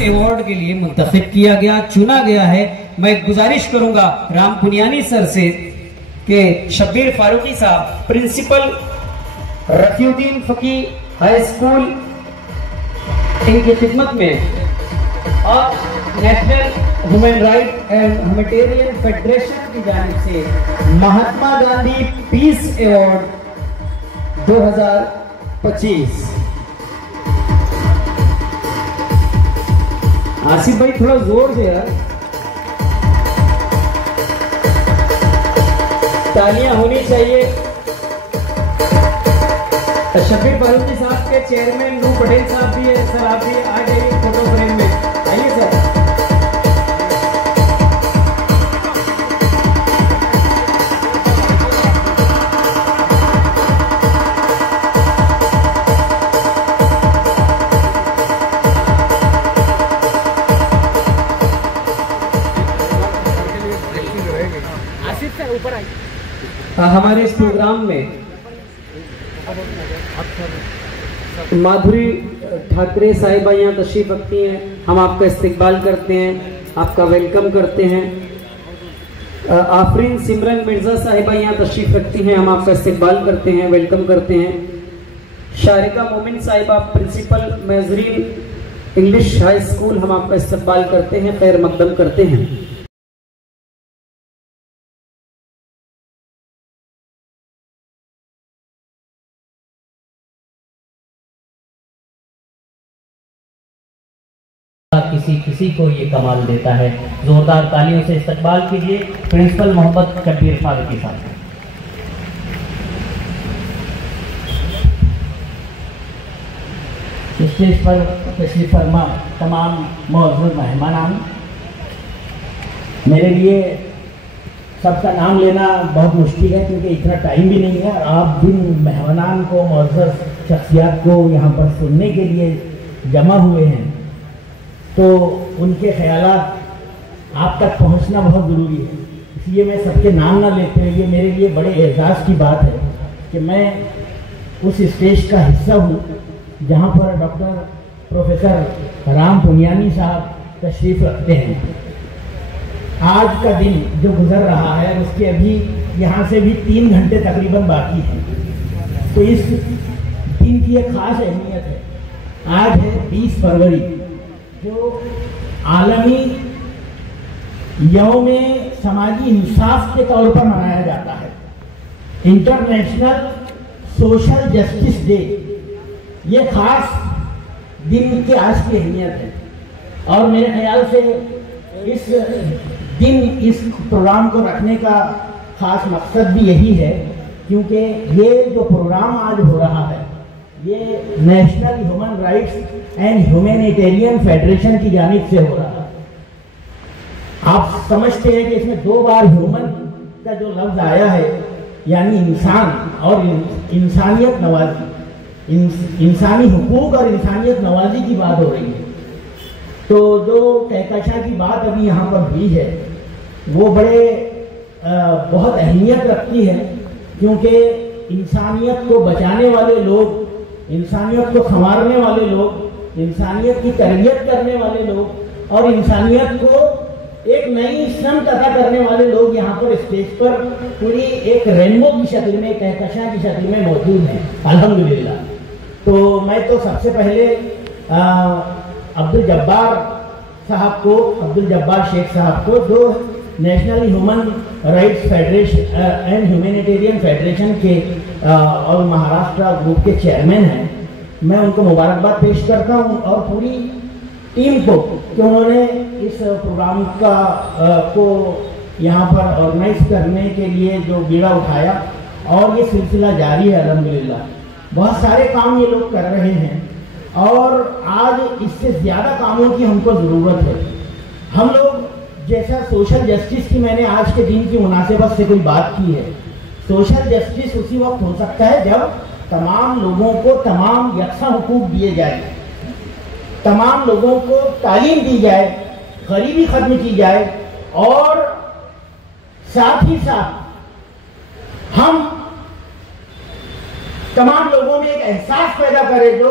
Award کے لیے منتخب کیا گیا، چنا گیا ہے۔ میں گزارش کروں گا رام پنیانی سر سے کہ شبیر فاروقی صاحب پرنسپل رفیع الدین فقی ہائی اسکول ان کی خدمت میں اور national human right and humanitarian federation کی جانب سے مہاتما گاندھی پیس ایوارڈ 2025۔ آصف بھائی تھوڑا زور سے یار، تالیاں ہونی چاہیے۔ شبیر فاروقی صاحب کے چیئرمین نو پٹیل صاحب بھی ہے، سر آپ بھی آ جائیے فوٹو فریم میں، آئیے سر۔ ہمارے اس پروگرام میں مادھوری ٹھاکرے صاحبہ یہاں تشریف رکھتی ہیں، ہم آپ کا استقبال کرتے ہیں، آپ کا ویلکم کرتے ہیں۔ آفرین سمرن مرزا صاحبہ یہاں تشریف رکھتی ہیں، ہم آپ کا استقبال کرتے ہیں، ویلکم کرتے ہیں۔ شارقہ مومن صاحبہ پرنسپل میزرین انگلش ہائی اسکول، ہم آپ کا استقبال کرتے ہیں، خیر مقدم کرتے ہیں۔ کسی کو یہ کمال دیتا ہے، زوردار تالیوں سے استقبال کیجیے پرنسپل محمد شبیر فاروقی صاحب۔ اسٹیج پر تشریف فرما تمام معزز مہمانان، میرے لیے سب کا نام لینا بہت مشکل ہے کیونکہ اتنا ٹائم بھی نہیں ہے، اور آپ جن مہمانان کو، معزز شخصیات کو یہاں پر سننے کے لیے جمع ہوئے ہیں تو ان کے خیالات آپ تک پہنچنا بہت ضروری ہے، اس لیے میں سب کے نام نہ لیتے ہوئے میرے لیے بڑے اعزاز کی بات ہے کہ میں اس اسٹیج کا حصہ ہوں جہاں پر ڈاکٹر پروفیسر رام پنیانی صاحب تشریف رکھتے ہیں۔ آج کا دن جو گزر رہا ہے اس کے ابھی یہاں سے بھی 3 گھنٹے تقریباً باقی ہیں، تو اس دن کی ایک خاص اہمیت ہے۔ آج ہے 20 فروری جو عالمی یوم سماجی انصاف کے طور پر منایا جاتا ہے، انٹرنیشنل سوشل جسٹس ڈے۔ یہ خاص دن کی آج کی اہمیت ہے، اور میرے خیال سے اس دن اس پروگرام کو رکھنے کا خاص مقصد بھی یہی ہے کیونکہ یہ جو پروگرام آج ہو رہا ہے یہ national human rights and humanitarian federation کی جانب سے ہو رہا ہے۔ آپ سمجھتے ہیں کہ اس میں 2 بار ہیومن کا جو لفظ آیا ہے یعنی انسان اور انسانیت نوازی، انسانی حقوق اور انسانیت نوازی کی بات ہو رہی ہے۔ تو جو کہکشاں کی بات ابھی یہاں پر ہوئی ہے وہ بہت اہمیت رکھتی ہے کیونکہ انسانیت کو بچانے والے لوگ، انسانیت کو سنوارنے والے لوگ، انسانیت کی تربیت کرنے والے لوگ اور انسانیت کو ایک نئی سمت عطا کرنے والے لوگ یہاں پر اسٹیج پر پوری ایک رینبو کی شکل میں، کہکشاں کی شکل میں موجود ہیں الحمدللہ۔ تو میں تو سب سے پہلے عبدالجبار صاحب کو، عبدالجبار شیخ صاحب کو جو national human rights federation and humanitarian federation کے اور مہاراشٹرا گروپ کے چیئرمین ہیں، میں ان کو مبارکباد پیش کرتا ہوں اور پوری ٹیم کو کہ انہوں نے اس پروگرام کو یہاں پر آرگنائز کرنے کے لیے جو بیڑا اٹھایا، اور یہ سلسلہ جاری ہے الحمدللہ۔ بہت سارے کام یہ لوگ کر رہے ہیں اور آج اس سے زیادہ کاموں کی ہم کو ضرورت ہے۔ ہم لوگ جیسا سوشل جسٹس کی میں نے آج کے دن کی مناسبت سے کوئی بات کی ہے، سوشل جسٹس اسی وقت ہو سکتا ہے جب تمام لوگوں کو تمام یکساں حقوق دیے جائیں، تمام لوگوں کو تعلیم دی جائے، غریبی ختم کی جائے، اور ساتھ ہی ساتھ ہم تمام لوگوں میں ایک احساس پیدا کرے جو